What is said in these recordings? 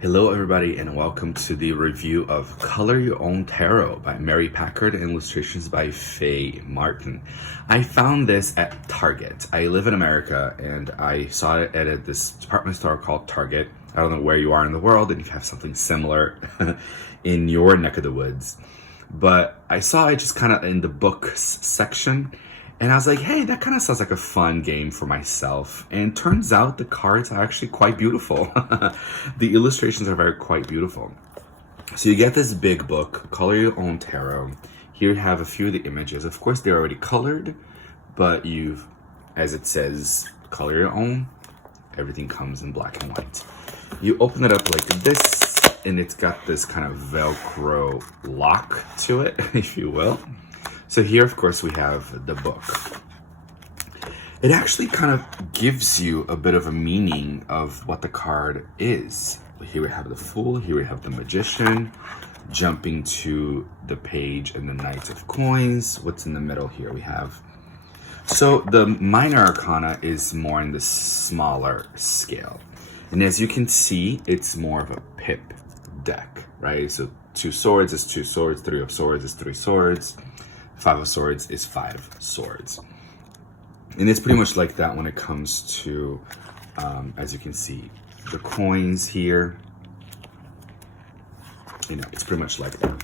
Hello everybody and welcome to the review of Color Your Own Tarot by Mary Packard and illustrations by Faye Martin. I found this at Target. I live in America and I saw it at this department store called Target. I don't know where you are in the world and if you have something similar in your neck of the woods. But I saw it just kind of in the books section. And I was like, hey, that kind of sounds like a fun game for myself. And turns out the cards are actually quite beautiful. The illustrations are quite beautiful. So you get this big book, Color Your Own Tarot. Here you have a few of the images. Of course, they're already colored, but you've, as it says, color your own. Everything comes in black and white. You open it up like this, and it's got this kind of Velcro lock to it, if you will. So here, of course, we have the book. It actually kind of gives you a bit of a meaning of what the card is. Here we have the Fool, here we have the Magician, jumping to the page and the Knight of Coins. What's in the middle here we have? So the Minor Arcana is more in the smaller scale. And as you can see, it's more of a pip deck, right? So 2 swords is 2 swords, 3 of swords is 3 swords. 5 of swords is 5 swords. And it's pretty much like that when it comes to, as you can see, the coins here. You know, it's pretty much like that.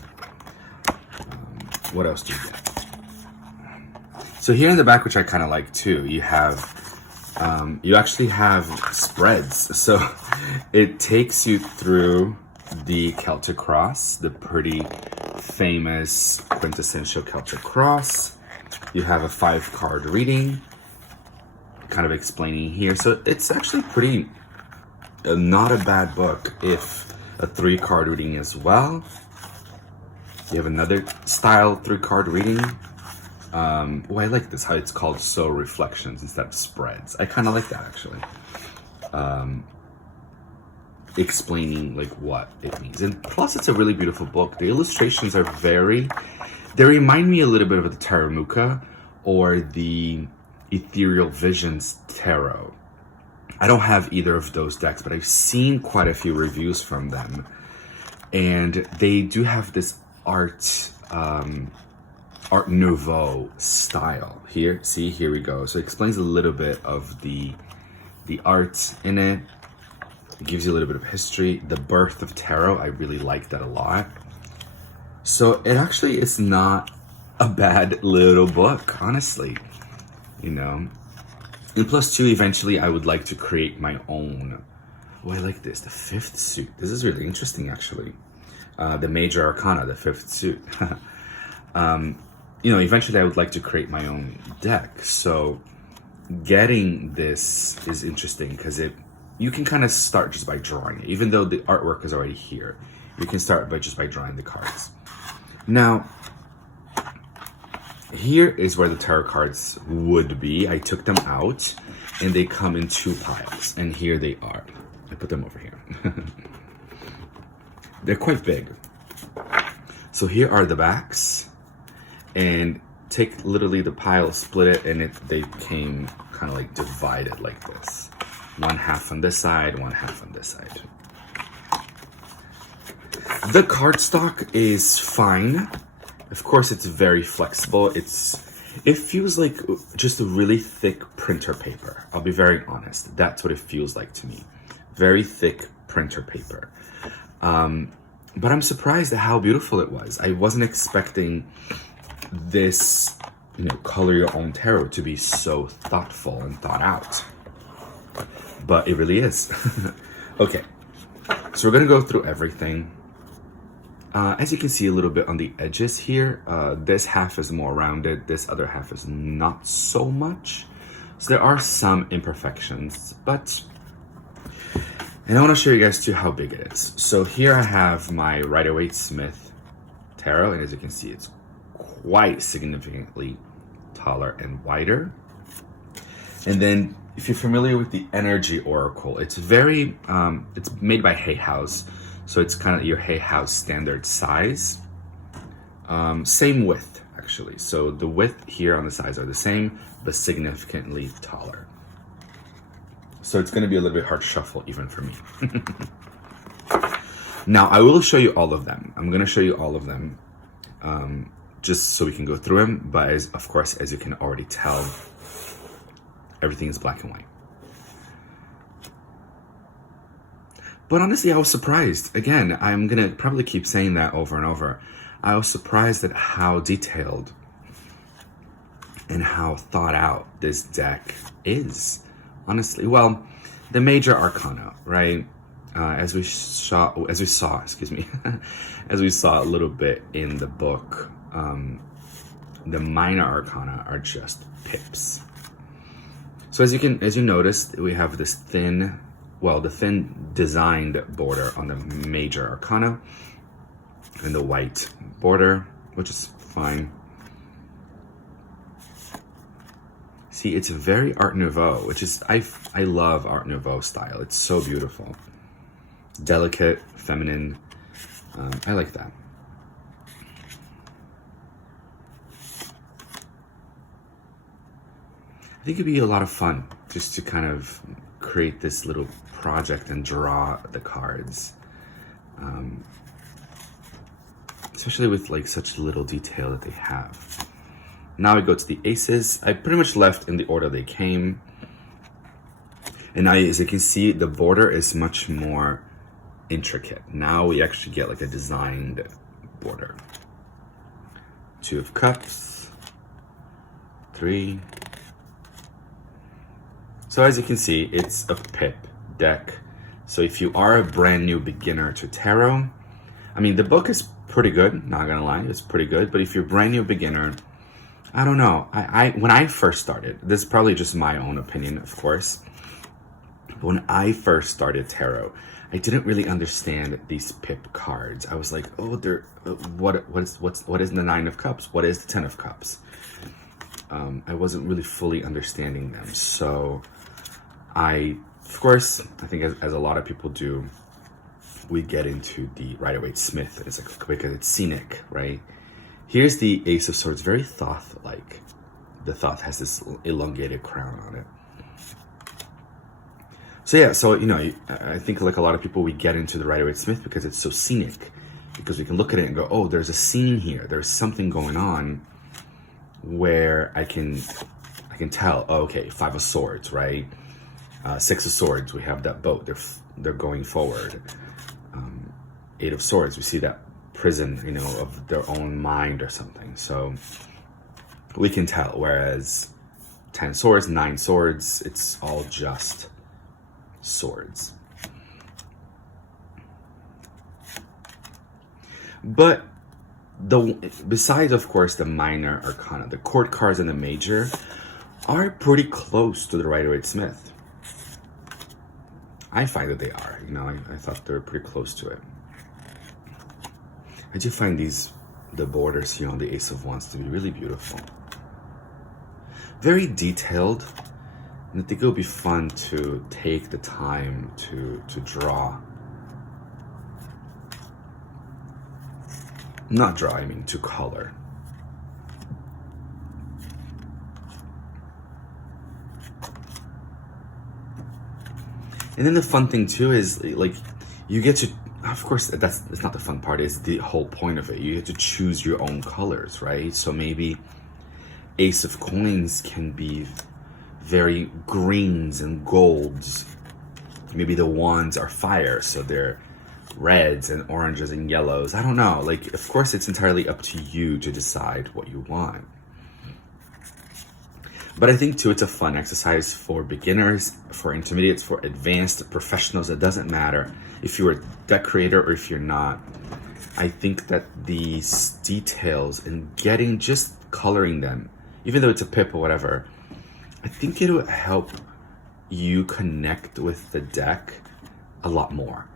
What else do you get? So here in the back, which I kind of like too, you have, you actually have spreads. So it takes you through the Celtic cross, the pretty famous quintessential Celtic cross. You have a 5-card reading, kind of explaining here. So it's actually pretty, not a bad book. If a 3-card reading as well. You have another style 3-card reading. Oh, I like this, how it's called So Reflections instead of Spreads. I kind of like that actually. Explaining like what it means, and plus it's a really beautiful book. The illustrations are they remind me a little bit of the Taramuka or the Ethereal Visions Tarot. I don't have either of those decks, but I've seen quite a few reviews from them, and they do have this art nouveau style. Here we go. So it explains a little bit of the art in it. It gives you a little bit of history. The birth of tarot, I really like that a lot. So it actually is not a bad little book, honestly. You know. And plus 2, eventually I would like to create my own. Oh, I like this. The 5th suit. This is really interesting, actually. The Major Arcana, the 5th suit. You know, eventually I would like to create my own deck. So getting this is interesting because you can kind of start just by drawing it. Even though the artwork is already here, you can start just by drawing the cards. Now, here is where the tarot cards would be. I took them out, and they come in 2 piles. And here they are. I put them over here. They're quite big. So here are the backs. And take literally the pile, split it, and they came kind of like divided like this. 1 half on this side, 1 half on this side. The cardstock is fine. Of course, it's very flexible. It feels like just a really thick printer paper. I'll be very honest. That's what it feels like to me. Very thick printer paper. But I'm surprised at how beautiful it was. I wasn't expecting this, you know, Color Your Own Tarot to be so thoughtful and thought out. But it really is. Okay, so we're gonna go through everything. As you can see a little bit on the edges here, this half is more rounded, this other half is not so much. So there are some imperfections, and I wanna show you guys too how big it is. So here I have my Rider-Waite-Smith Tarot, and as you can see, it's quite significantly taller and wider. And then if you're familiar with the Energy Oracle, it's it's made by Hay House, so it's kind of your Hay House standard size. Same width, actually. So the width here on the sides are the same, but significantly taller. So it's going to be a little bit hard to shuffle even for me. Now, I will show you all of them. I'm going to show you all of them just so we can go through them. But of course, as you can already tell, everything is black and white. But honestly, I was surprised. Again, I'm going to probably keep saying that over and over. I was surprised at how detailed and how thought out this deck is. Honestly, well, the major arcana, right? As we saw, excuse me, as we saw a little bit in the book, the minor arcana are just pips. So as you noticed, we have this thin, the thin designed border on the major arcana, and the white border, which is fine. See, it's very Art Nouveau, which is, I love Art Nouveau style. It's so beautiful. Delicate, feminine. I like that. I think it'd be a lot of fun just to kind of create this little project and draw the cards. Especially with like such little detail that they have. Now we go to the aces. I pretty much left in the order they came. And now, as you can see, the border is much more intricate. Now we actually get like a designed border. 2 of Cups, 3. So as you can see, it's a pip deck. So if you are a brand new beginner to tarot, I mean, the book is pretty good, not gonna lie, it's pretty good. But if you're a brand new beginner, I don't know. When I first started, this is probably just my own opinion, of course. But when I first started tarot, I didn't really understand these pip cards. I was like, oh, they're what is the 9 of Cups? What is the 10 of Cups? I wasn't really fully understanding them. So of course, I think as a lot of people do, we get into the Rider-Waite-Smith. It's like, because it's scenic, right? Here's the Ace of Swords, very Thoth-like. The Thoth has this elongated crown on it. So yeah, so I think like a lot of people, we get into the Rider-Waite-Smith because it's so scenic. Because we can look at it and go, oh, there's a scene here. There's something going on where I can tell, oh, okay, 5 of Swords, right? 6 of Swords, we have that boat. They're going forward. 8 of Swords, we see that prison, of their own mind or something. So we can tell. Whereas 10 Swords, 9 Swords, it's all just swords. But besides, of course, the minor arcana, the court cards and the major are pretty close to the Rider-Waite-Smith. I find that they are. I thought they were pretty close to it. I do find the borders here on the Ace of Wands to be really beautiful. Very detailed. And I think it would be fun to take the time to draw. Not draw, I mean to color. And then the fun thing too is like you get to, of course, that's not the fun part, it's the whole point of it. You get to choose your own colors, right? So maybe Ace of Coins can be very greens and golds. Maybe the wands are fire, so they're reds and oranges and yellows. I don't know. Like, of course, it's entirely up to you to decide what you want. But I think, too, it's a fun exercise for beginners, for intermediates, for advanced professionals. It doesn't matter if you're a deck creator or if you're not. I think that these details and just coloring them, even though it's a pip or whatever, I think it'll help you connect with the deck a lot more.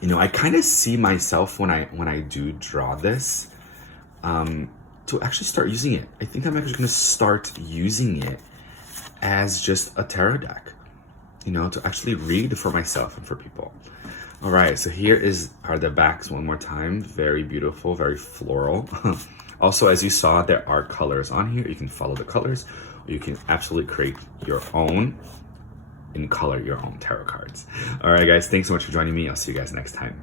I kind of see myself when I do draw this, to actually start using it. I think I'm actually going to start using it as just a tarot deck, to actually read for myself and for people. All right, so here are the backs one more time. Very beautiful, very floral. Also, as you saw, there are colors on here. You can follow the colors, or you can absolutely create your own and color your own tarot cards. All right, guys, thanks so much for joining me. I'll see you guys next time.